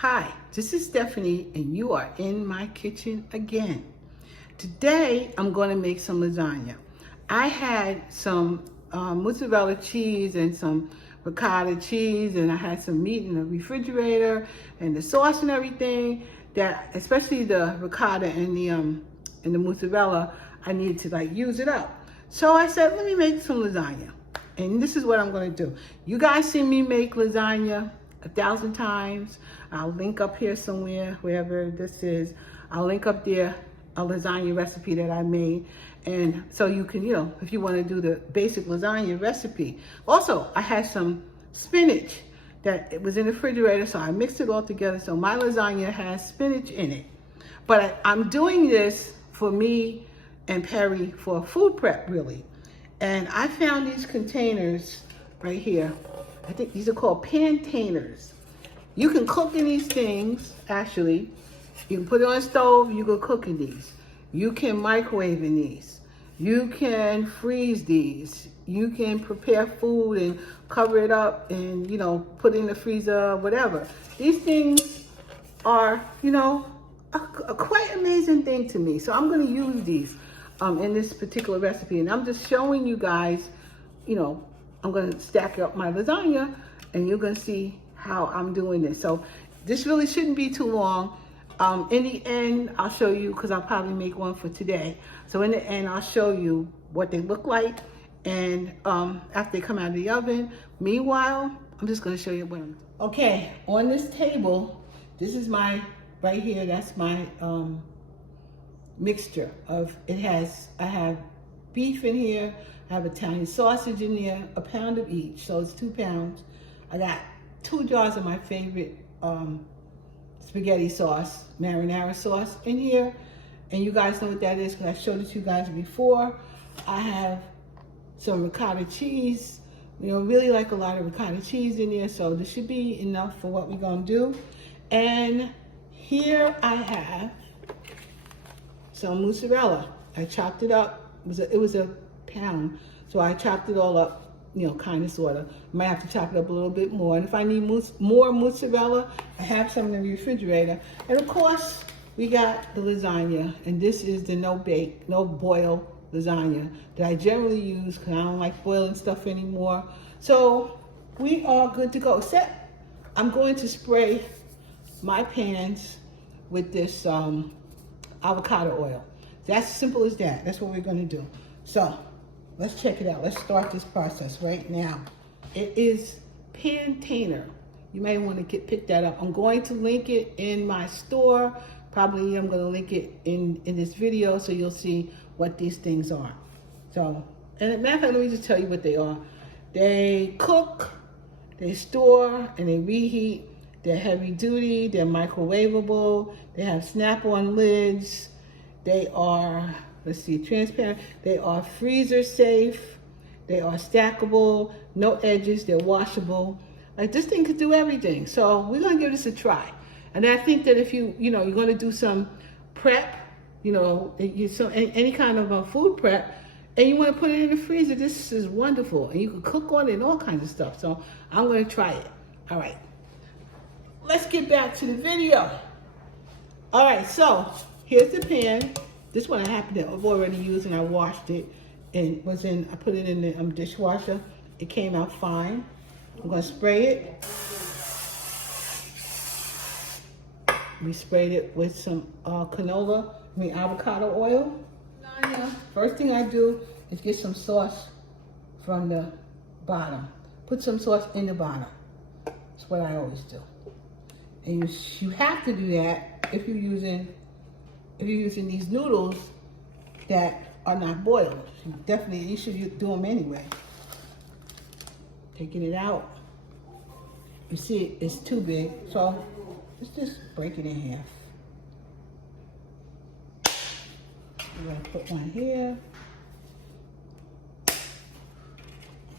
Hi, this is Stephanie and you are in my kitchen again. Today I'm going to make some lasagna. I had some mozzarella cheese and some ricotta cheese, and I had some meat in the refrigerator and the sauce and everything, that especially the ricotta and the mozzarella, I needed to use it up. So I said, let me make some lasagna. And this is what I'm going to do. You guys see me make lasagna 1,000 times. I'll link up here somewhere, wherever this is. I'll link up there a lasagna recipe that I made. And so you can, if you want to do the basic lasagna recipe. Also, I had some spinach that it was in the refrigerator, so I mixed it all together. So my lasagna has spinach in it. But I'm doing this for me and Perry for food prep, really. And I found these containers right here. I think these are called pantainers. You can cook in these things, actually. You can put it on a stove, you can cook in these. You can microwave in these. You can freeze these. You can prepare food and cover it up and, put it in the freezer, whatever. These things are, a quite amazing thing to me. So I'm gonna use these in this particular recipe. And I'm just showing you guys, I'm gonna stack up my lasagna and you're gonna see how I'm doing this. So this really shouldn't be too long. In the end, I'll show you, because I'll probably make one for today. So in the end, I'll show you what they look like. And after they come out of the oven, meanwhile, I'm just gonna show you what I'm. Okay, on this table, this is my, right here, that's my mixture of, I have beef in here, I have Italian sausage in there, a pound of each, so it's 2 pounds. I got 2 jars of my favorite spaghetti sauce, marinara sauce in here, and you guys know what that is because I showed it to you guys before. I have some ricotta cheese, really like a lot of ricotta cheese in there, so this should be enough for what we're gonna do. And here I have some mozzarella. I chopped it up. It was a pound, so I chopped it all up, kind of, sort of. Might have to chop it up a little bit more. And if I need more mozzarella, I have some in the refrigerator. And of course, we got the lasagna, and this is the no bake, no boil lasagna that I generally use because I don't like boiling stuff anymore. So we are good to go. Except I'm going to spray my pans with this avocado oil. That's simple as that. That's what we're going to do. So let's check it out. Let's start this process right now. It is pantainer. You may want to pick that up. I'm going to link it in my store. Probably I'm going to link it in this video so you'll see what these things are. So, and as a matter of fact, let me just tell you what they are. They cook, they store, and they reheat. They're heavy duty, they're microwavable, they have snap-on lids, they are, transparent, they are freezer safe, they are stackable, no edges, they're washable. Like, this thing could do everything. So we're gonna give this a try. And I think that if you're gonna do some prep, any kind of a food prep, and you wanna put it in the freezer, this is wonderful. And you can cook on it and all kinds of stuff. So I'm gonna try it. All right. Let's get back to the video. All right, so here's the pan. This one I've already used and I washed it, and I put it in the dishwasher. It came out fine. I'm gonna spray it. We sprayed it with some avocado oil. First thing I do is get some sauce from the bottom. Put some sauce in the bottom. That's what I always do. And you have to do that if you're using these noodles that are not boiled. You should do them anyway. Taking it out. You see it's too big, so let's just break it in half. We're gonna put one here.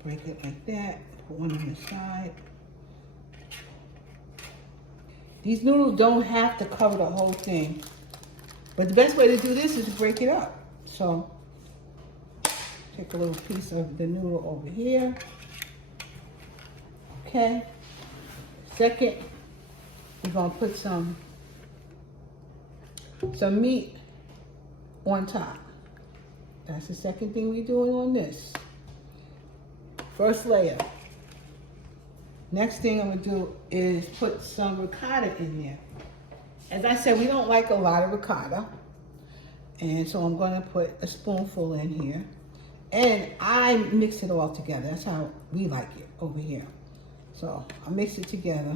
Break it like that. Put one on the side. These noodles don't have to cover the whole thing. But the best way to do this is to break it up. So, take a little piece of the noodle over here. Okay. Second we're gonna put some meat on top. That's the second thing we're doing on this. First layer. Next thing I'm gonna do is put some ricotta in there. As I said, we don't like a lot of ricotta. And so I'm gonna put a spoonful in here. And I mix it all together. That's how we like it over here. So I mix it together.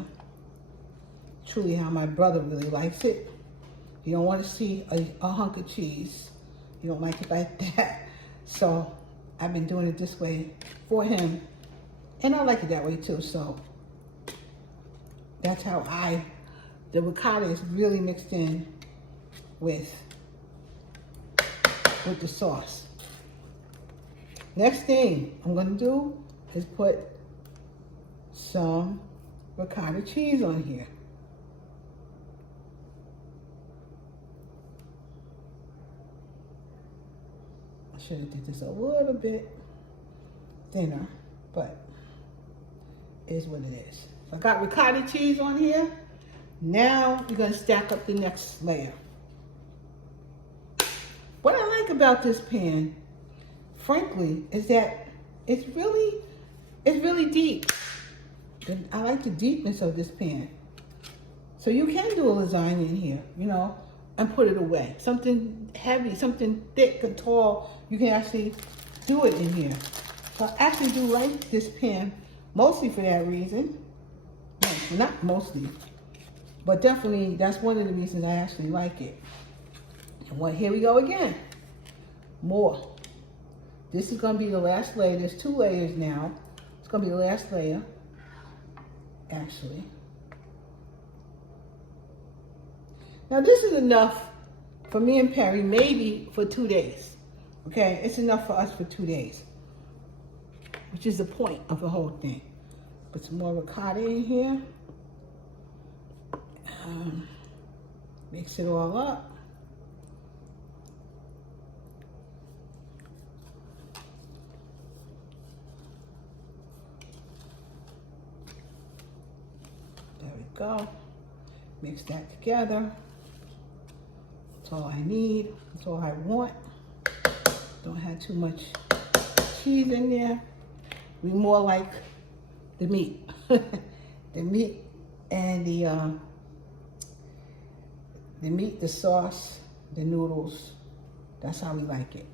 Truly how my brother really likes it. You don't want to see a hunk of cheese. You don't like it like that. So I've been doing it this way for him. And I like it that way too. So that's how the ricotta is really mixed in with the sauce. Next thing I'm gonna do is put some ricotta cheese on here. I should have did this a little bit thinner, but it is what it is. So I got ricotta cheese on here. Now we're gonna stack up the next layer. What I like about this pan, frankly, is that it's really deep. And I like the deepness of this pan. So you can do a lasagna in here, you know, and put it away. Something heavy, something thick and tall, you can actually do it in here. So I actually do like this pan, mostly for that reason. No, not mostly, but definitely that's one of the reasons I actually like it. And here we go again. More. This is gonna be the last layer. There's 2 layers now. It's gonna be the last layer, actually. Now this is enough for me and Perry, maybe for 2 days. Okay, it's enough for us for 2 days, which is the point of the whole thing. Put some more ricotta in here. Mix it all up. There we go. Mix that together. That's all I need. That's all I want. Don't have too much cheese in there. We more like the meat. The meat and the meat, the sauce, the noodles. That's how we like it.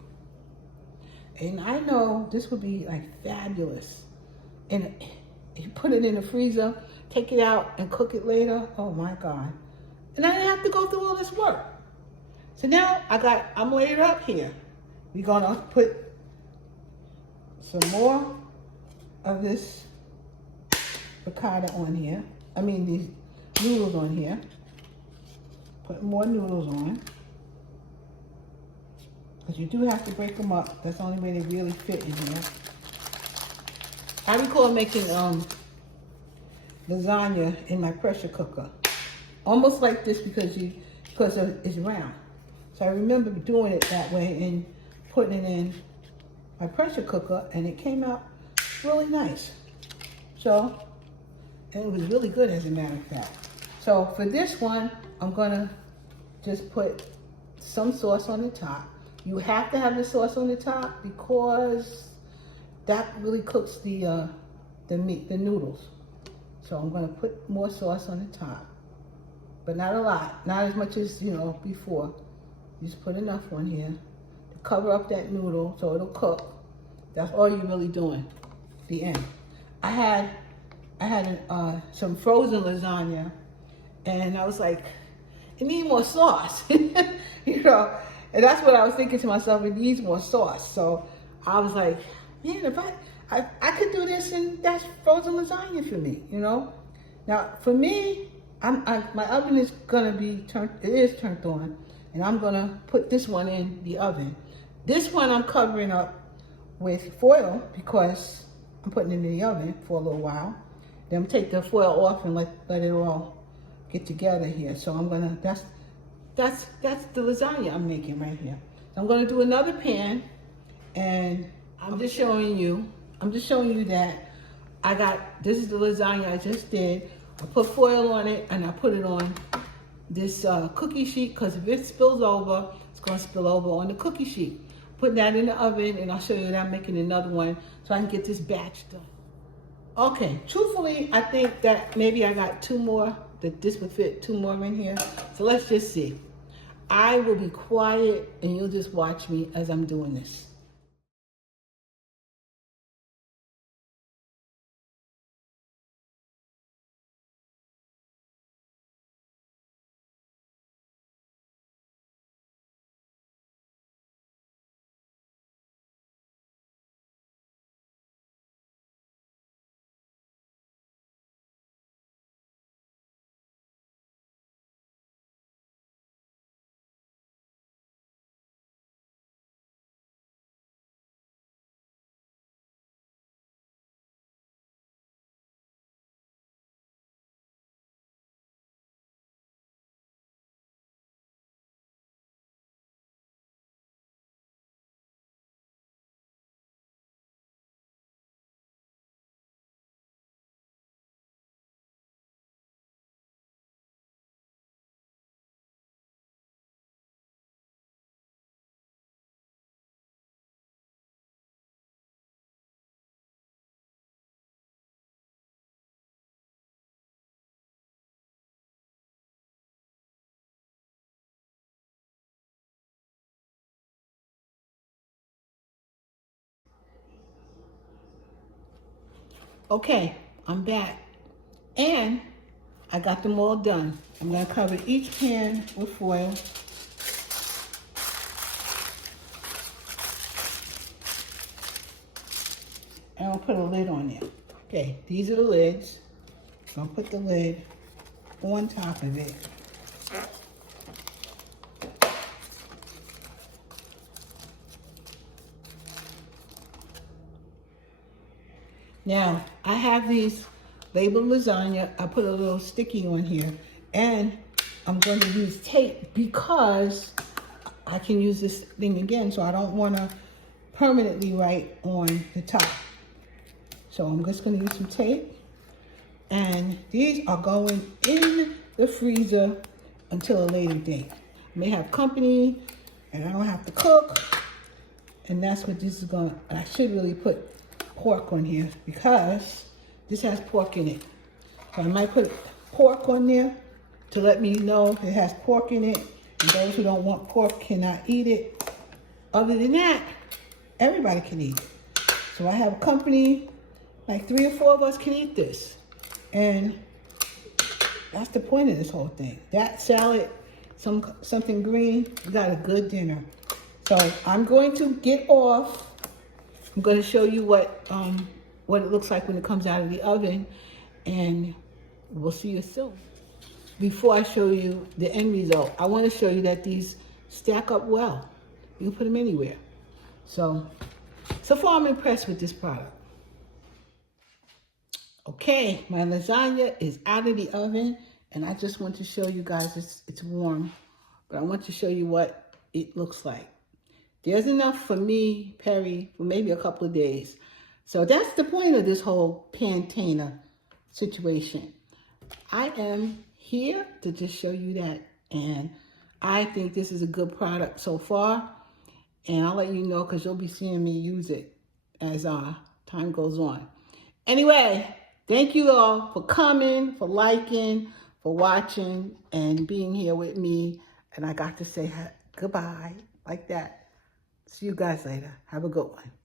And I know this would be like fabulous. And you put it in the freezer, take it out and cook it later. Oh my God. And I didn't have to go through all this work. So now I'm laid up here. We're gonna put some more of this ricotta on here. I mean these noodles on here. Put more noodles on. Because you do have to break them up. That's the only way they really fit in here. I recall making lasagna in my pressure cooker. Almost like this because it's round. So I remember doing it that way and putting it in my pressure cooker, and it came out really nice. So, and it was really good as a matter of fact. So for this one, I'm gonna just put some sauce on the top. You have to have the sauce on the top because that really cooks the meat, the noodles. So I'm gonna put more sauce on the top, but not a lot, not as much as before. Just put enough on here to cover up that noodle so it'll cook. That's all you're really doing. The end. I had some frozen lasagna, and I was like, it needs more sauce, And that's what I was thinking to myself. It needs more sauce. So I was like, man, if I could do this, and that's frozen lasagna for me, Now for me, my oven is gonna be turned. It is turned on, and I'm gonna put this one in the oven. This one I'm covering up with foil because I'm putting it in the oven for a little while. Then I'm take the foil off and let it all get together here. So I'm gonna, that's the lasagna I'm making right here. So I'm gonna do another pan, and I'm just showing you that this is the lasagna I just did I put foil on it and I put it on this cookie sheet, because if it spills over, it's going to spill over on the cookie sheet. Put that in the oven, and I'll show you that I'm making another one so I can get this batch done. Okay, truthfully, I think that maybe I got two more, that this would fit two more in here. So let's just see. I will be quiet and you'll just watch me as I'm doing this. Okay, I'm back. And I got them all done. I'm going to cover each pan with foil. And I'll put a lid on it. Okay, these are the lids. So I'll put the lid on top of it. Now, I have these labeled lasagna. I put a little sticky on here. And I'm going to use tape because I can use this thing again, so I don't want to permanently write on the top. So I'm just going to use some tape. And these are going in the freezer until a later date. I may have company and I don't have to cook. And that's what this is going to, I should really put pork on here because this has pork in it. So I might put pork on there to let me know it has pork in it. And those who don't want pork cannot eat it. Other than that, everybody can eat it. So I have a company, like 3 or 4 of us can eat this. And that's the point of this whole thing. That salad, something green, we got a good dinner. So I'm going to get off. I'm going to show you what it looks like when it comes out of the oven. And we'll see you soon. Before I show you the end result, I want to show you that these stack up well. You can put them anywhere. So far I'm impressed with this product. Okay, my lasagna is out of the oven, and I just want to show you guys, it's warm, but I want to show you what it looks like. There's enough for me, Perry, for maybe a couple of days. So that's the point of this whole Pantana situation. I am here to just show you that, and I think this is a good product so far, and I'll let you know because you'll be seeing me use it as time goes on. Anyway, thank you all for coming, for liking, for watching, and being here with me. And I got to say goodbye like that. See you guys later. Have a good one.